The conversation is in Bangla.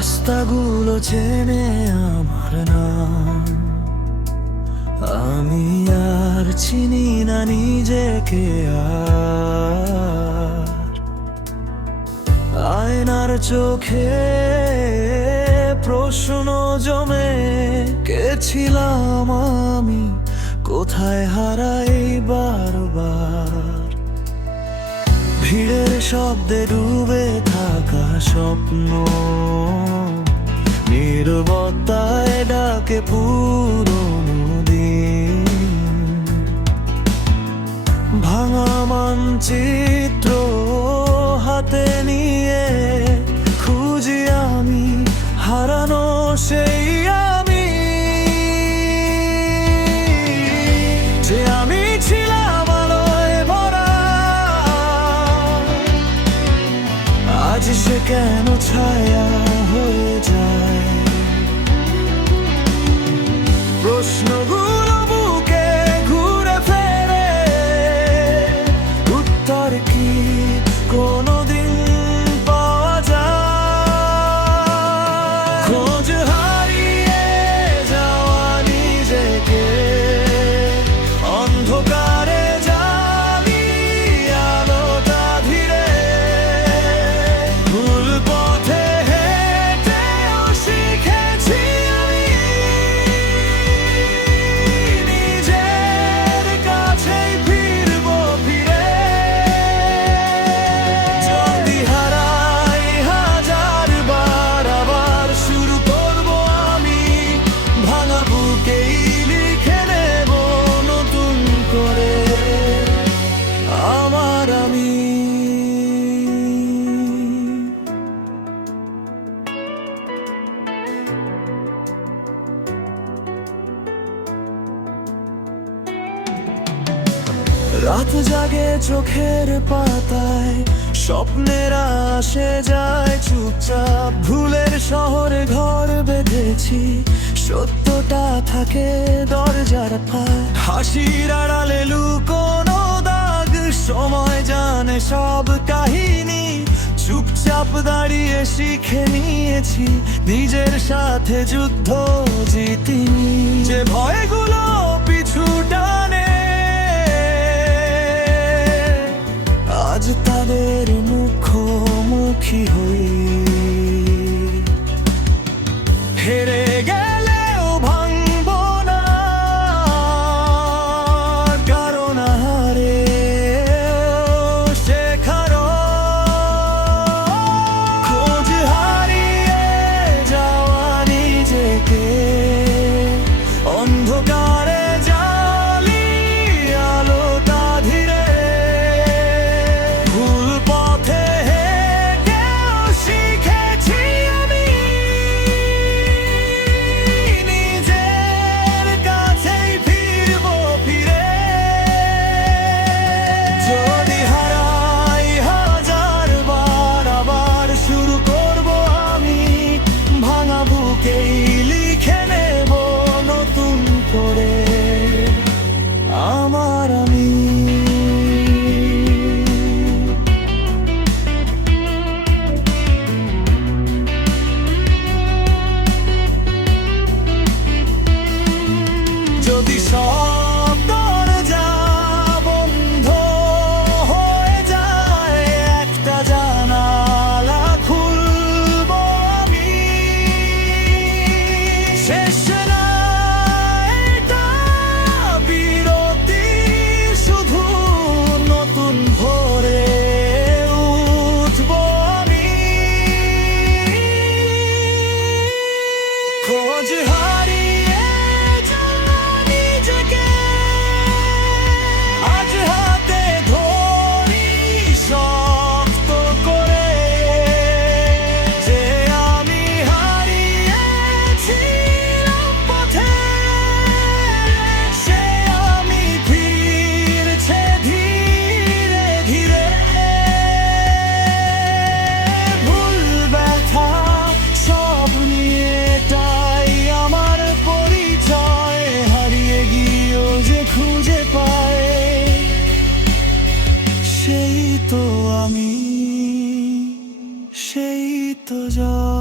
রাস্তাগুলো চেনে আমার নাম, আমি আর চিনি না নিজেকে। আর আয়নার চোখে প্রশ্ন জমে, কে ছিলাম আমি, কোথায় হারাই বারবার। ভিড়ের শব্দে ডুবে থাকা স্বপ্ন, নীরবতায় ডাকে পুরনো দিন। ভাঙা মানচিত্র হাতে নিয়ে খুঁজি আমি হারানো সেই আমি, যে আমি ছিলাম আলোয় ভরা। আজ সে কেন ছায়া হয়ে যায়? প্রশ্নগুলো বুকে ঘুরে ফেরে, উত্তর কি কোনোদিন পাওয়া যায়? খোঁজ হারিয়ে যাওয়া নিজেকে, অন্ধকারে জ্বালি আলোটা ধীরে। ভুল পথে হেঁটেও শিখেছি আমি, নিজের কাছেই ফিরবো ফিরে। যদি হারাই হাজার বার, আবার শুরু করবো আমি। ভাঙা বুকেই লিখে নেব নতুন করে আমার আমি। রাত জাগে চোখের পাতায়, স্বপ্নের আসে যায় চুপচাপ। ভুলের শহরে ঘর বেঁধেছি, সত্যটা থাকে দরজার পায়। হাসির আড়ালে লুকোনো দাগ, সময় জানে সব কাহিনী। চুপচাপ দাঁড়িয়ে শিখে নিয়েছি, নিজের সাথে যুদ্ধ জিতিনি। যে ভয়গুলো পিছু টানে, আজ তাদের মুখোমুখি হই। হেরে গেলেও ভাঙবো না, কারণ হারে শেখারও। খোঁজ হারিয়ে যাওয়া নিজেকে, অন্ধকারে জ্বালি আলোটা ধীরে। ভুল পথে হেঁটেও শিখেছি আমি, নিজের কাছেই ফিরবো ফিরে। যদি হারাই হাজার বার, আবার শুরু করবো আমি। ভাঙা বুকেই লিখে নেব নতুন করে আমার আমি। যদি সব দরজা বন্ধ হয়ে যায়, একটা জানালা খুলবো আমি। শেষ না এটা বিরতি, শুধু নতুন ভোরে উঠবো আমি। খোঁজ হারিয়ে যাওয়া নিজেকে, আজ হাতে ধরি শক্ত করে। যে আমি হারিয়েছিলাম পথে, সে আমি ফিরছে ধীরে ধীরে। ভুল ব্যথা সব নিয়ে, এটাই আমার পরিচয়। হারিয়ে গিয়েও যে খুঁজে পায়, সেই তো আমি, সেই তো জয়।